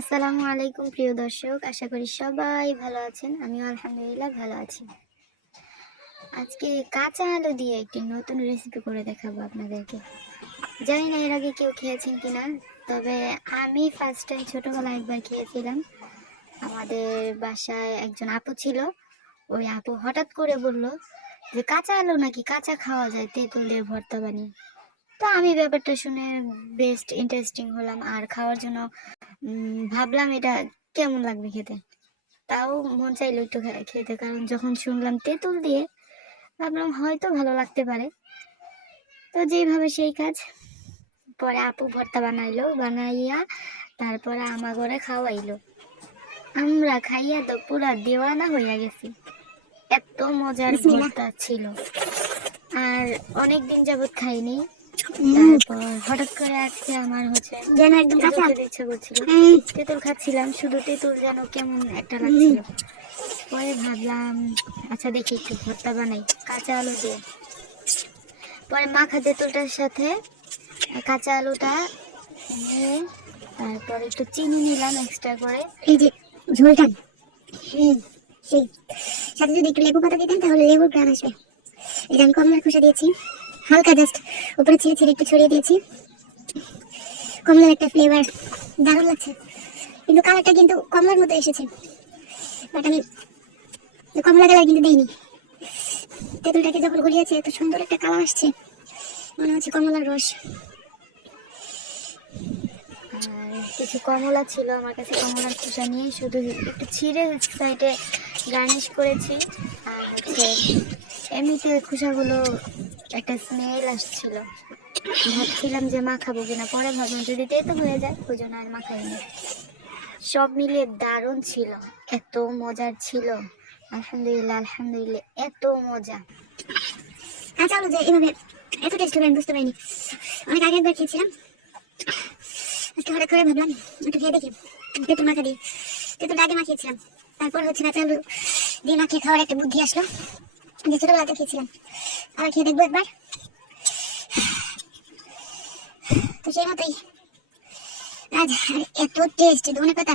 আসসালামু আলাইকুম প্রিয় দর্শক, আশা করি সবাই ভালো আছেন। আমিও আলহামদুলিল্লাহ ভালো আছি। আজকে কাঁচা আলু দিয়ে একটি নতুন রেসিপি করে দেখাবো আপনাদেরকে। জানি না এর আগে কেউ খেয়েছেন কিনা, তবে আমি ফার্স্ট টাইম ছোটবেলায় একবার খেয়েছিলাম। আমাদের বাসায় একজন আপু ছিল, ওই আপু হঠাৎ করে বলল যে কাঁচা আলু নাকি কাঁচা খাওয়া যায় তেঁতুল দিয়ে ভর্তা বানিয়ে। তো আমি ব্যাপারটা শুনে বেশ ইন্টারেস্টিং হলাম আর খাওয়ার জন্য ভাবলাম এটা কেমন লাগবে খেতে। তাও মন চাইলো একটু খেতে, কারণ যখন শুনলাম তেঁতুল দিয়ে ভাবলাম হয়তো ভালো লাগতে পারে। তো যেভাবে সেই কাজ। পরে আপু ভর্তা বানাইয়া তারপরে আমার ঘরে খাওয়াইলো। আমরা খাইয়া তো পুরা দেওয়ানা হইয়া গেছি, এত মজার ভর্তা ছিল। আর অনেকদিন যাবত খাইনি, তারপর হঠাৎ করে আজকে আমার তেঁতুল খেতে ইচ্ছা করছিল। তেঁতুল খাচ্ছিলাম, শুধু তেঁতুল যেন কেমন একটা লাগছিল। পরে ভাবলাম আচ্ছা দেখি একটু ভর্তা বানাই কাঁচা আলু দিয়ে। পরে মাখা তেঁতুলটার সাথে কাঁচা আলুটা নিয়ে তারপর একটু চিনি নিলাম এক্সট্রা করে। এই যে ঝোলটা সেই সাথে যদি একটু লেবু পাতা দিতেন তাহলে লেবুর গ্রান আসবে। এটা আমি কমলার খোসা দিয়েছি, হালকা জাস্ট উপরে ছিঁড়ে ছিঁড়ে একটু ছড়িয়ে দিয়েছি। কমলার একটা ফ্লেভার দারুণ লাগছে, কিন্তু কালারটা কিন্তু কমলার মতো এসেছে, বাট আমি কমলা কালার কিন্তু দিইনি। তেঁতুলটাকে যখন গলিয়েছে এত সুন্দর একটা কালার আসছে, মনে হচ্ছে কমলার রস। আর কিছু কমলা ছিল আমার কাছে, কমলার খোসা নিয়ে শুধু একটু ছিঁড়ে সাইডে গার্নিশ করেছি। আর এমনিতে খোসাগুলো একটা স্মেল আসছিল, ভাবছিলাম যে মাখাবো কিনা, পরে ভাবলাম যদি তেতো হয়ে যায় ওই জন্য আর মাখাইনি। সব মিলিয়ে দারুণ ছিল, এত মজার ছিল। আলহামদুলিল্লাহ আলহামদুলিল্লাহ, এত মজা। কাঁচা আলু যে এভাবে এত টেস্ট হবে আমি বুঝতে পারিনি। অনেক আগে একবার খেয়েছিলাম, আজকে হঠাৎ করে ভাবলাম একটু খেয়ে দেখি তেঁতুল মাখা দিয়ে। তেঁতুলটা আগে মাখিয়েছিলাম, তারপর কাঁচা আলু দিয়ে মাখিয়ে খাওয়ার একটা বুদ্ধি আসলো, যে ছোটবেলাতে খেয়েছিলাম, আবার খেয়ে দেখবো একবার। তো সেই মতোই আজ এত টেস্ট। ধনে পাতা,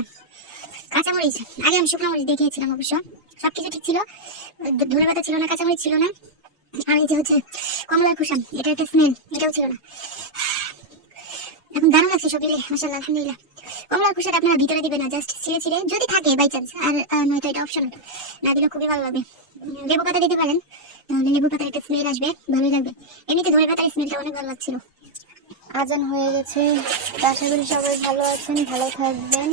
কাঁচামরিচ, আগে আমি শুকনো মরিচ দিয়ে খেয়েছিলাম অবশ্য, সবকিছু ঠিক ছিল। ধনে পাতা ছিল না, কাঁচামরিচ ছিল না, আর এই যে কমলার খোসা, এটা একটা স্মেল, এটাও ছিল না। এখন দারুণ লাগছে সব মিলে, মাশাআল্লাহ আলহামদুলিল্লাহ। কমলার খোসাটা আপনারা ভিতরে দিবেন না, জাস্ট ছিঁড়ে ছিঁড়ে যদি থাকে বাই চান্স, আর নয়তো এটা অপশন, না দিলে খুবই ভালো লাগবে। লেবু পাতা দিতে পারেন, তাহলে লেবু পাতার একটা স্মেল আসবে, ভালোই লাগবে। এমনিতে ধনে পাতার স্মেলটা অনেক ভালো লাগছিল। আজান হয়ে গেছে, আশা করি সবাই ভালো আছেন, ভালো থাকবেন।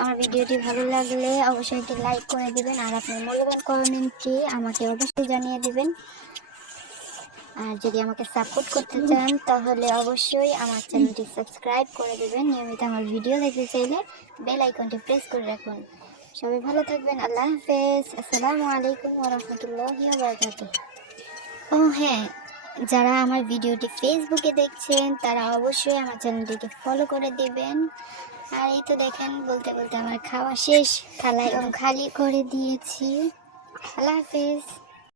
আমার ভিডিওটি ভালো লাগলে অবশ্যই একটি লাইক করে দিবেন, আর আপনার মূল্যবান কমেন্টটি আমাকে অবশ্যই জানিয়ে দিবেন। আর যদি আমাকে সাপোর্ট করতে চান তাহলে অবশ্যই আমার চ্যানেলটি সাবস্ক্রাইব করে দেবেন। নিয়মিত আমার ভিডিও দেখতে চাইলে বেল আইকনটি প্রেস করে রাখুন। সবাই ভালো থাকবেন, আল্লাহ হাফেজ, আসসালামু আলাইকুম ওয়া রাহমাতুল্লাহি ওয়া বারাকাতুহু। ও হ্যাঁ, যারা আমার ভিডিওটি ফেসবুকে দেখছেন তারা অবশ্যই আমার চ্যানেলটিকে ফলো করে দিবেন। আর এই তো দেখেন, বলতে বলতে আমার খাওয়া শেষ, থালা একদম খালি করে দিয়েছি। আল্লাহ হাফেজ।